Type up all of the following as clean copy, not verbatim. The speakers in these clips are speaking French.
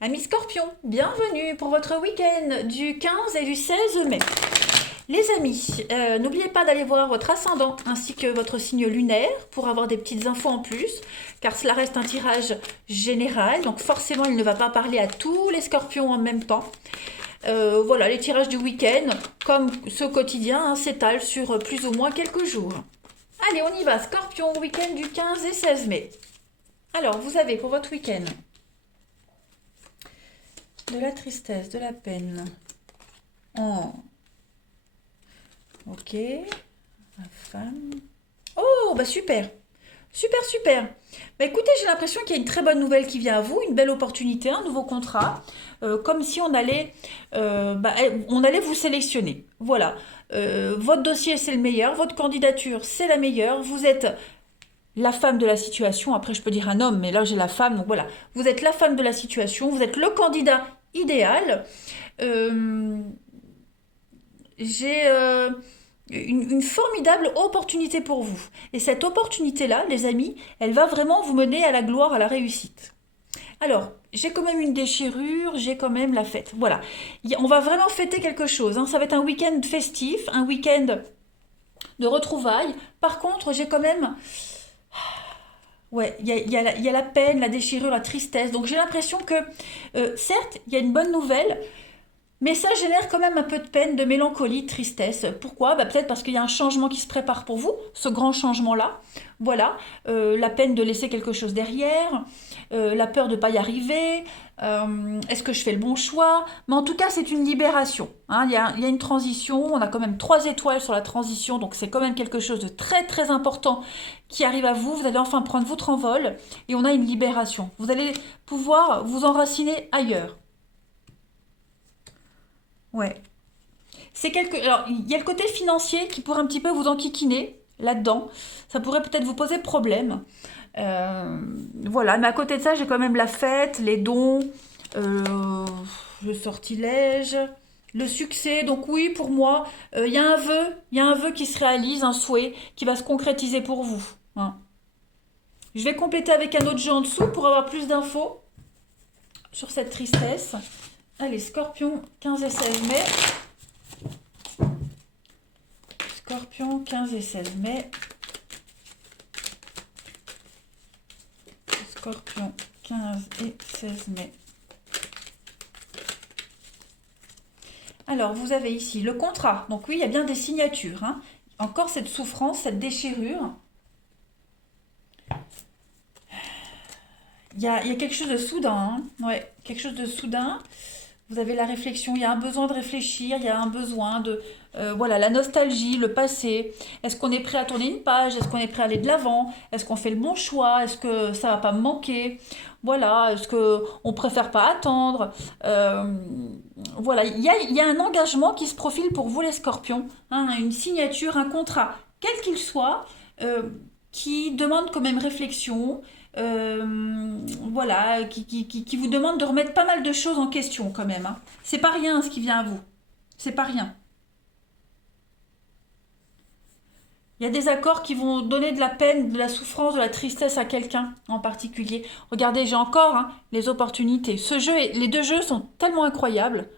Amis Scorpion, bienvenue pour votre week-end du 15 et du 16 mai. Les amis, n'oubliez pas d'aller voir votre ascendant ainsi que votre signe lunaire pour avoir des petites infos en plus, car cela reste un tirage général, donc forcément il ne va pas parler à tous les scorpions en même temps. Voilà, les tirages du week-end, comme ce quotidien, s'étalent sur plus ou moins quelques jours. Allez, on y va, Scorpion, week-end du 15 et 16 mai. Alors, vous avez pour votre week-end de la tristesse, de la peine. Oh, ok. La femme. Oh, bah super. Super, super. Bah écoutez, j'ai l'impression qu'il y a une très bonne nouvelle qui vient à vous, une belle opportunité, un nouveau contrat, comme si on allait vous sélectionner. Voilà. Votre dossier, c'est le meilleur, votre candidature, c'est la meilleure. Vous êtes la femme de la situation. Après, je peux dire un homme, mais là, j'ai la femme. Donc voilà. Vous êtes la femme de la situation. Vous êtes le candidat idéal. Euh, j'ai une formidable opportunité pour vous. Et cette opportunité-là, les amis, elle va vraiment vous mener à la gloire, à la réussite. Alors, j'ai quand même une déchirure, j'ai quand même la fête. Voilà. On va vraiment fêter quelque chose, hein. Ça va être un week-end festif, un week-end de retrouvailles. Par contre, j'ai quand même... Ouais, il y a la peine, la déchirure, la tristesse. Donc j'ai l'impression que, certes, il y a une bonne nouvelle, mais ça génère quand même un peu de peine, de mélancolie, de tristesse. Pourquoi? Bah, peut-être parce qu'il y a un changement qui se prépare pour vous, ce grand changement-là. Voilà, la peine de laisser quelque chose derrière, la peur de ne pas y arriver. Est-ce que je fais le bon choix? Mais en tout cas, c'est une libération, hein. Il y a une transition, on a quand même 3 étoiles sur la transition, donc c'est quand même quelque chose de très très important qui arrive à vous. Vous allez enfin prendre votre envol et on a une libération. Vous allez pouvoir vous enraciner ailleurs. Ouais. Alors, il y a le côté financier qui pourrait un petit peu vous enquiquiner là-dedans. Ça pourrait peut-être vous poser problème. Euh, voilà, mais à côté de ça, j'ai quand même la fête, les dons, euh, le sortilège, le succès. Donc oui, pour moi, il y a un vœu qui se réalise, un souhait qui va se concrétiser pour vous, hein. Je vais compléter avec un autre jeu en dessous pour avoir plus d'infos sur cette tristesse. Allez, Scorpion, 15 et 16 mai. Scorpion, 15 et 16 mai. Scorpion, 15 et 16 mai. Alors, vous avez ici le contrat. Donc oui, il y a bien des signatures, hein. Encore cette souffrance, cette déchirure. Il y a quelque chose de soudain, hein. Ouais, quelque chose de soudain. Vous avez la réflexion, il y a un besoin de réfléchir, il y a un besoin de... voilà, la nostalgie, le passé. Est-ce qu'on est prêt à tourner une page? Est-ce qu'on est prêt à aller de l'avant? Est-ce qu'on fait le bon choix? Est-ce que ça va pas me manquer? Voilà, est-ce qu'on préfère pas attendre? Voilà, il y a un engagement qui se profile pour vous les scorpions, hein, une signature, un contrat, quel qu'il soit, euh, qui demande quand même réflexion, voilà, qui vous demande de remettre pas mal de choses en question quand même, hein. C'est pas rien ce qui vient à vous. C'est pas rien. Il y a des accords qui vont donner de la peine, de la souffrance, de la tristesse à quelqu'un en particulier. Regardez, j'ai encore, hein, les opportunités. Les deux jeux sont tellement incroyables.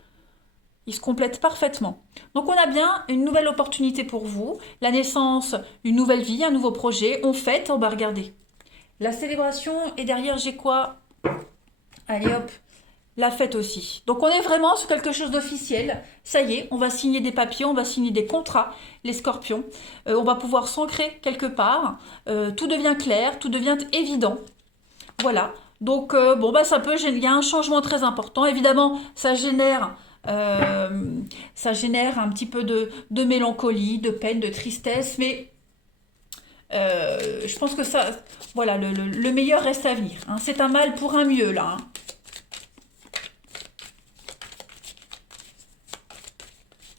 Ils se complètent parfaitement. Donc on a bien une nouvelle opportunité pour vous, la naissance, une nouvelle vie, un nouveau projet. On fête, on va regarder. La célébration et derrière j'ai quoi? Allez hop, la fête aussi. Donc on est vraiment sur quelque chose d'officiel. Ça y est, on va signer des papiers, on va signer des contrats, les scorpions. On va pouvoir s'ancrer quelque part. Tout devient clair, tout devient évident. Voilà. Donc bon bah il y a un changement très important. Évidemment, euh, ça génère un petit peu de mélancolie, de peine, de tristesse, mais je pense que ça, voilà, le meilleur reste à venir, hein. C'est un mal pour un mieux là, hein.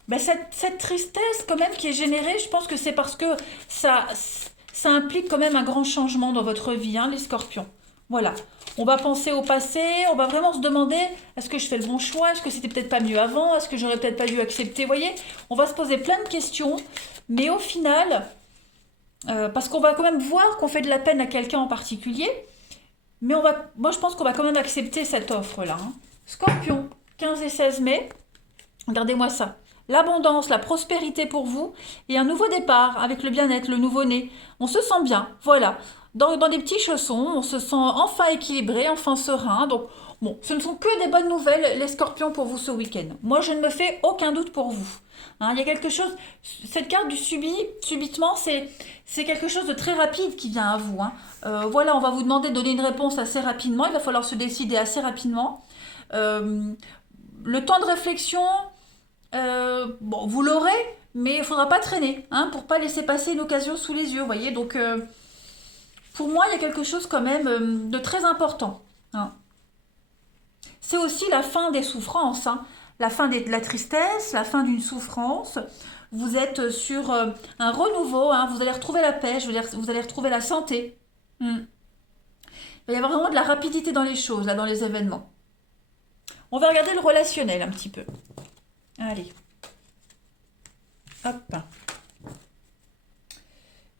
Ben, cette tristesse quand même qui est générée, je pense que c'est parce que ça, ça implique quand même un grand changement dans votre vie, hein, les scorpions. Voilà. On va penser au passé, on va vraiment se demander, est-ce que je fais le bon choix? Est-ce que c'était peut-être pas mieux avant? Est-ce que j'aurais peut-être pas dû accepter? Vous voyez, on va se poser plein de questions, mais au final, parce qu'on va quand même voir qu'on fait de la peine à quelqu'un en particulier, mais moi je pense qu'on va quand même accepter cette offre-là, hein. Scorpion, 15 et 16 mai. Regardez-moi ça. L'abondance, la prospérité pour vous et un nouveau départ avec le bien-être, le nouveau-né. On se sent bien, voilà. Dans des petits chaussons, on se sent enfin équilibré, enfin serein. Donc, bon, ce ne sont que des bonnes nouvelles, les scorpions, pour vous ce week-end. Moi, je ne me fais aucun doute pour vous. Hein, il y a quelque chose, cette carte du subitement, c'est quelque chose de très rapide qui vient à vous. Hein. Voilà, on va vous demander de donner une réponse assez rapidement. Il va falloir se décider assez rapidement. Euh, le temps de réflexion, bon, vous l'aurez, mais il ne faudra pas traîner, hein, pour pas laisser passer une occasion sous les yeux, vous voyez. Donc, pour moi, il y a quelque chose quand même de très important. Hein. C'est aussi la fin des souffrances, hein, la fin de la tristesse, la fin d'une souffrance. Vous êtes sur un renouveau, hein, vous allez retrouver la paix, je veux dire, vous allez retrouver la santé. Hmm. Il va y avoir vraiment de la rapidité dans les choses, là, dans les événements. On va regarder le relationnel un petit peu. Allez. Hop.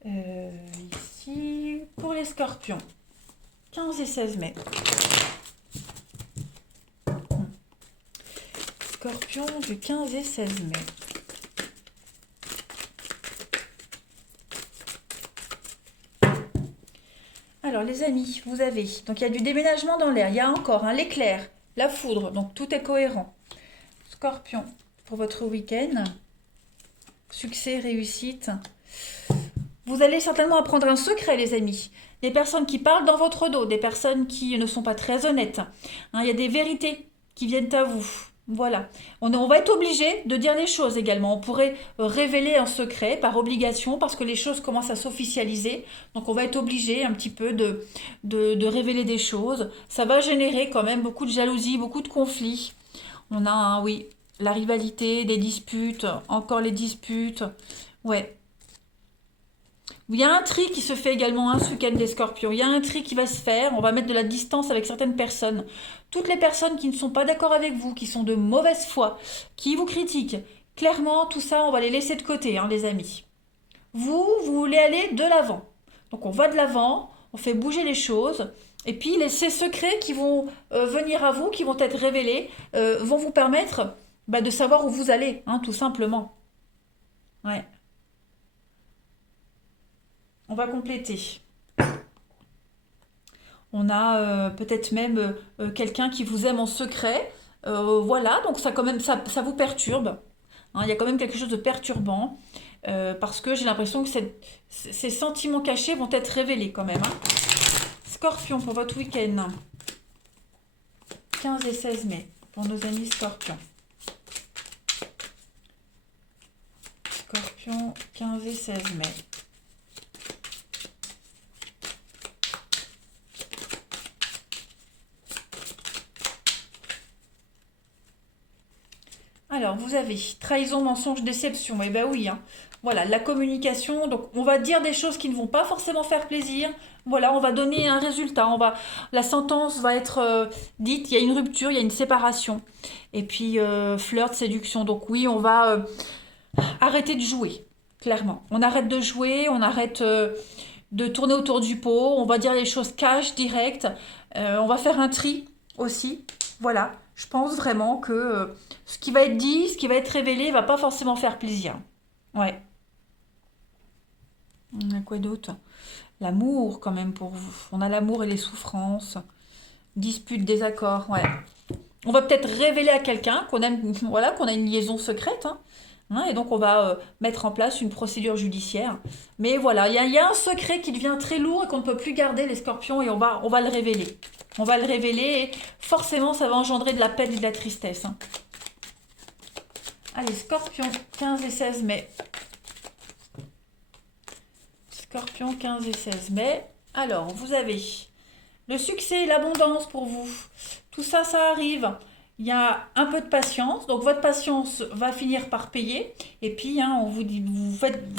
Ici, pour les scorpions, 15 et 16 mai. Scorpion du 15 et 16 mai. Alors les amis, vous avez, donc il y a du déménagement dans l'air, il y a encore l'éclair, la foudre, donc tout est cohérent. Scorpion, pour votre week-end, succès, réussite. Vous allez certainement apprendre un secret, les amis. Des personnes qui parlent dans votre dos, des personnes qui ne sont pas très honnêtes. Hein, il y a des vérités qui viennent à vous. Voilà. On va être obligé de dire les choses également. On pourrait révéler un secret par obligation parce que les choses commencent à s'officialiser. Donc on va être obligé un petit peu de révéler des choses. Ça va générer quand même beaucoup de jalousie, beaucoup de conflits. On a, oui, la rivalité, des disputes, encore les disputes. Ouais. Il y a un tri qui se fait également ce week-end des scorpions. Il y a un tri qui va se faire. On va mettre de la distance avec certaines personnes. Toutes les personnes qui ne sont pas d'accord avec vous, qui sont de mauvaise foi, qui vous critiquent. Clairement, tout ça, on va les laisser de côté, hein, les amis. Vous voulez aller de l'avant. Donc on va de l'avant, on fait bouger les choses. Et puis ces secrets qui vont venir à vous, qui vont être révélés, vont vous permettre de savoir où vous allez, hein, tout simplement. Ouais. On va compléter. On a peut-être même quelqu'un qui vous aime en secret. Voilà, donc ça quand même ça vous perturbe. Hein, il y a quand même quelque chose de perturbant parce que j'ai l'impression que ces sentiments cachés vont être révélés quand même. Hein. Scorpion pour votre week-end. 15 et 16 mai pour nos amis Scorpions. Scorpion 15 et 16 mai. Alors, vous avez trahison, mensonge, déception. Eh bien oui, hein. Voilà, la communication. Donc, on va dire des choses qui ne vont pas forcément faire plaisir. Voilà, on va donner un résultat. La sentence va être dite. Il y a une rupture, il y a une séparation. Et puis, flirt, séduction. Donc oui, on va arrêter de jouer, clairement. On arrête de jouer, on arrête de tourner autour du pot. On va dire les choses cash, directes. On va faire un tri aussi. Voilà, je pense vraiment que ce qui va être dit, ce qui va être révélé, va pas forcément faire plaisir. Ouais. On a quoi d'autre? L'amour, quand même, pour vous. On a l'amour et les souffrances. Disputes, désaccords, ouais. On va peut-être révéler à quelqu'un qu'on aime, voilà, qu'on a une liaison secrète, hein. Hein, et donc on va mettre en place une procédure judiciaire. Mais voilà, il y a un secret qui devient très lourd et qu'on ne peut plus garder, les scorpions, et on va le révéler. On va le révéler et forcément ça va engendrer de la peine et de la tristesse. Hein. Allez, scorpion, 15 et 16 mai. Scorpion, 15 et 16 mai. Alors, vous avez le succès et l'abondance pour vous. Tout ça, ça arrive. Il y a un peu de patience. Donc, votre patience va finir par payer. Et puis, hein, on vous dit, vous faites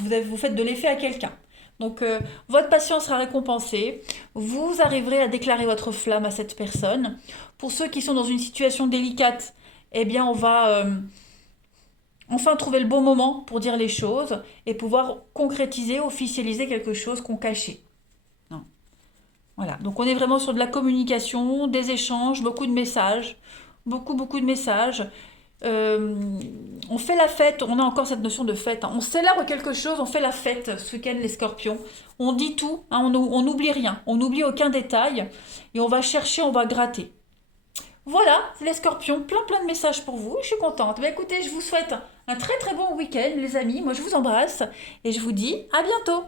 de l'effet à quelqu'un. Donc, votre patience sera récompensée. Vous arriverez à déclarer votre flamme à cette personne. Pour ceux qui sont dans une situation délicate, eh bien, on va enfin trouver le bon moment pour dire les choses et pouvoir concrétiser, officialiser quelque chose qu'on cachait. Non. Voilà. Donc, on est vraiment sur de la communication, des échanges, beaucoup de messages. beaucoup, beaucoup de messages. Euh, on fait la fête, on a encore cette notion de fête, hein. On célèbre quelque chose, on fait la fête ce week-end les scorpions. On dit tout, hein, on n'oublie rien, on n'oublie aucun détail et on va chercher, on va gratter. Voilà, les scorpions, plein plein de messages pour vous, je suis contente. Bah écoutez, je vous souhaite un très très bon week-end les amis, moi je vous embrasse et je vous dis à bientôt.